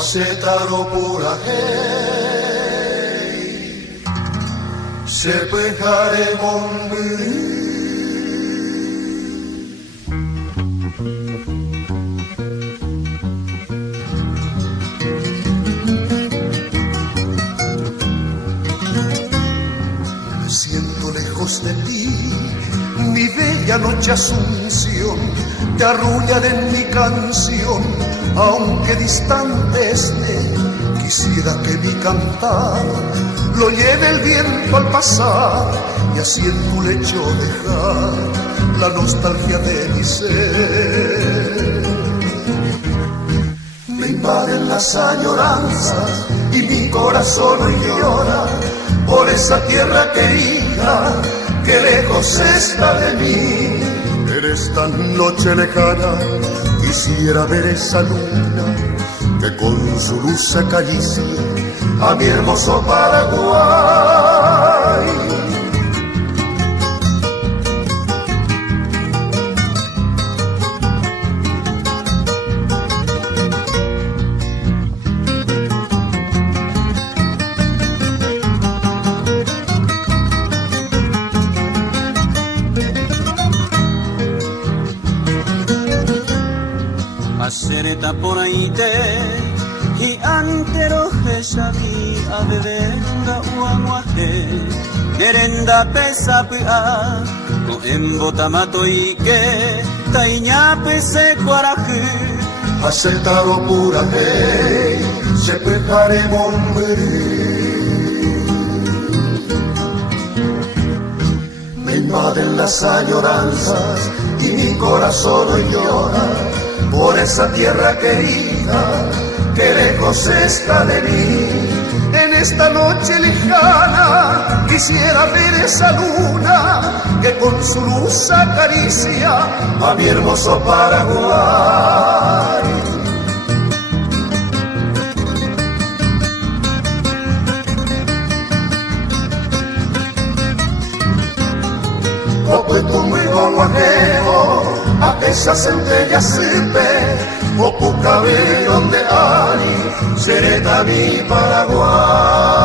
Hasetaro pura hei Se pehare mombi Me siento lejos de ti, mi bella noche Asunción, te arrullan en mi canción, aunque distante esté, quisiera que mi cantar lo lleve el viento al pasar y así en tu lecho dejar la nostalgia de mi ser. Me invaden las añoranzas y mi corazón hoy llora por esa tierra querida que lejos está de mí. En esta noche lejana quisiera ver esa luna que con su luz acaricia a mi hermoso Paraguay. Sereta por ahí te y antero jesabi abebenga uamuaje nerenda pesa pia no embotamato y que taiña pese coraje Hasetaro pura hei se prepare morir. Me invaden las añoranzas y mi corazón hoy llora por esa tierra querida que lejos está de mí. En esta noche lejana quisiera ver esa luna que con su luz acaricia a mi hermoso Paraguay. A esa centella sipe, o tu cabello de Ali, sereta mi Paraguay.